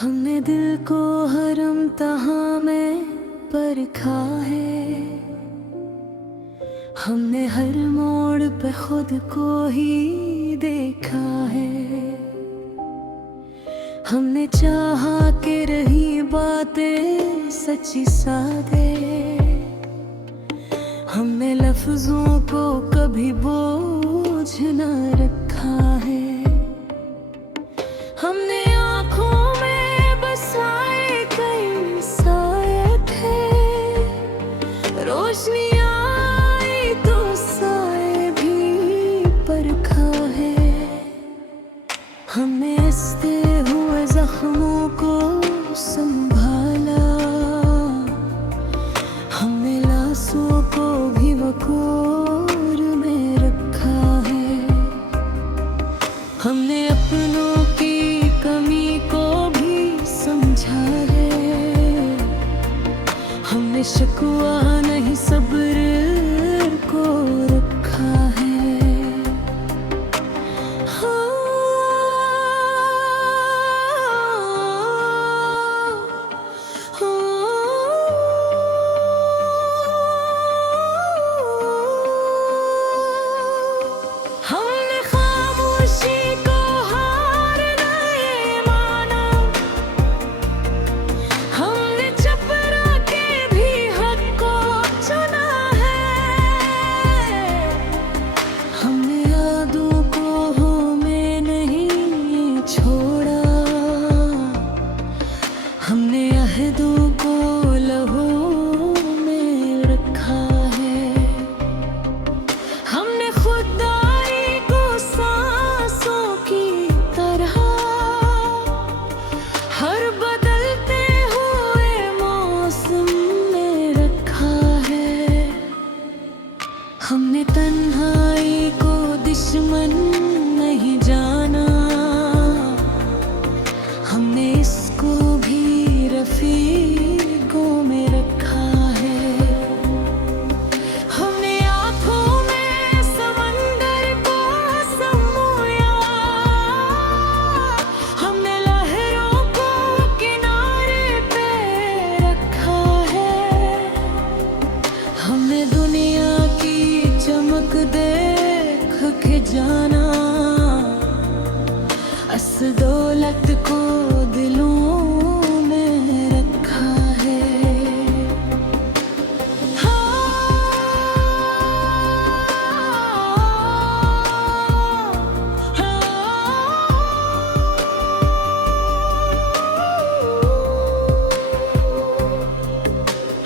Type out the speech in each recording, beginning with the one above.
हमने दिल को हरम तहाँ में परखा है। हमने हर मोड़ पे खुद को ही देखा है। हमने चाहा कि रही बातें सच्ची सादे। हमने लफ्जों को कभी बोझ न रखा है। हमने आँखों में बसाए कई साए थे। रोशनी आई तो साए भी परखा है। हमने हंसते हुए जख्मों को संभाला। हमने लाशों को भी वक़ूर में रखा है। हमने अपनों की कमी को भी समझा है। हमने शिकवा नहीं सब्र को रखा है। हमने खामोशी को हार नहीं माना। हमने चपरा के भी हक को चुना है। हमने यादों को हों में नहीं छोड़ा। हमने अहदों को लहू में रखा है। हमने खुददारी को सांसों की तरह हर बदलते हुए मौसम में रखा है। हमने तन्हाई को दुश्मन नहीं जाना। हमने इसको भी रफीकों में रखा है। हमने आँखों में समंदर को समोया। हमने लहरों को किनारे पे रखा है। हमने दुनिया की चमक देख के जाना। असल दौलत को दिलों में रखा है।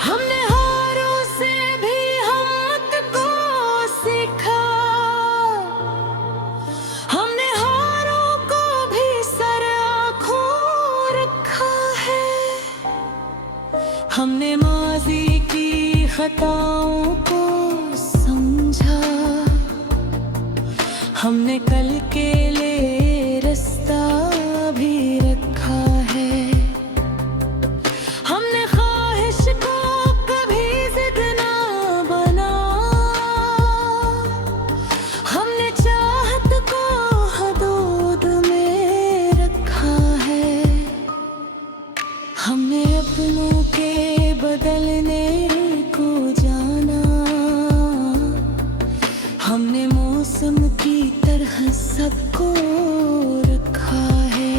हमने हारों से भी हिम्मत को सीखा। हमने हारों को भी सर आँखों रखा है। हमने माज़ी की खताओं को समझा। हमने कल के लिए रास्ता भी रखा है। हमने ख्वाहिश को कभी जिद ना बना। हमने चाहत को हदूद में रखा है। हमने अपनों के बदलने को जाना। हमने मौसम की तरह सबको रखा है।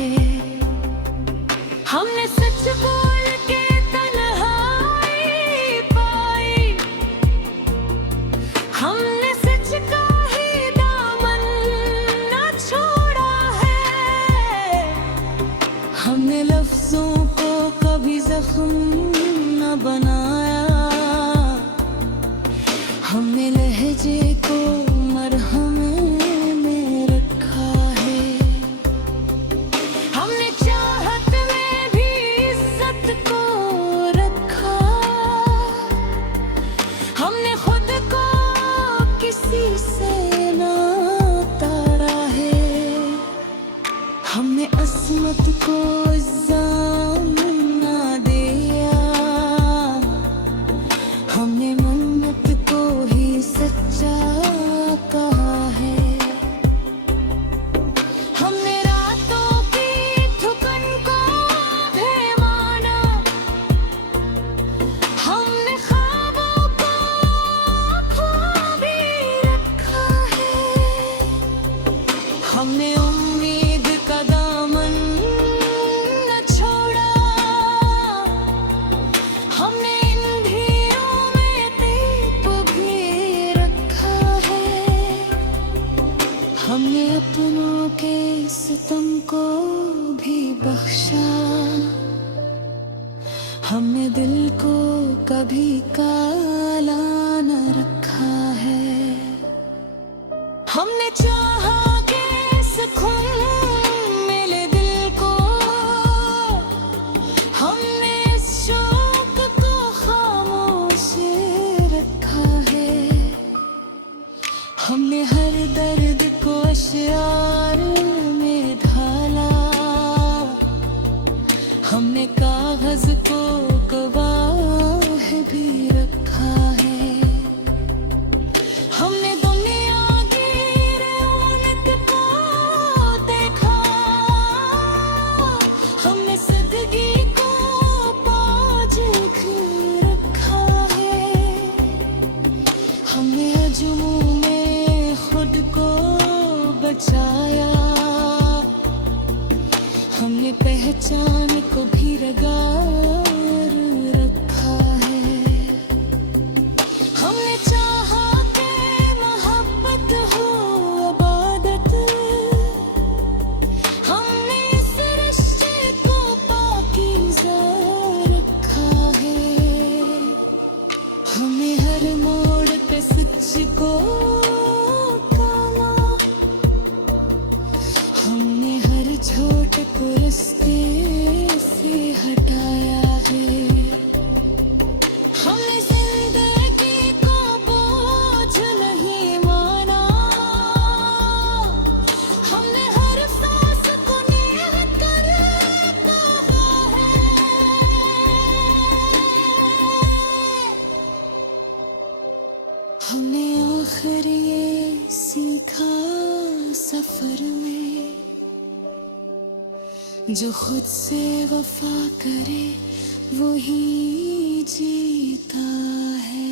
हमने सच बोल के तन्हाई पाई। हमने सच का ही दामन न छोड़ा है। हमने लफ्जों को कभी जख्म न बनाया। हमने लहजे को मरहम में रखा है। हमने चाहत में भी इज्जत को रखा। हमने खुद को किसी से ना तारा है। हमने असमत को इल्जाम ना दिया। हमने मन्नत को ही सच्चा हमने दिल को कभी काला न रखा है। हमने चाहा कि सुकून मिले दिल को, हमने इस शौक को खामोश रखा है। हमने हर दर्द को अश्यार में ढाला, हमने कागज को गवाह भी रखा है। हमने दुनिया की रौनक को देखा, हमने जिंदगी को पाज रखा है। हमने अजमू में खुद को बचाया, हमने पहचान को भी रगार रखा है। हमने चाहा कि मोहब्बत हो इबादत, हमने इस रिश्ते को पाकीज़ा रखा है। हमें हर मोड़ पे सच को पाना, हमने हर छोट को रास्ते से हटाया है। हमने जिंदगी को बोझ नहीं माना, हमने हर सांस को नेह कर कहा है। हमने आखिर ये सीखा सफर में, जो खुद से वफा करे वही जीता है।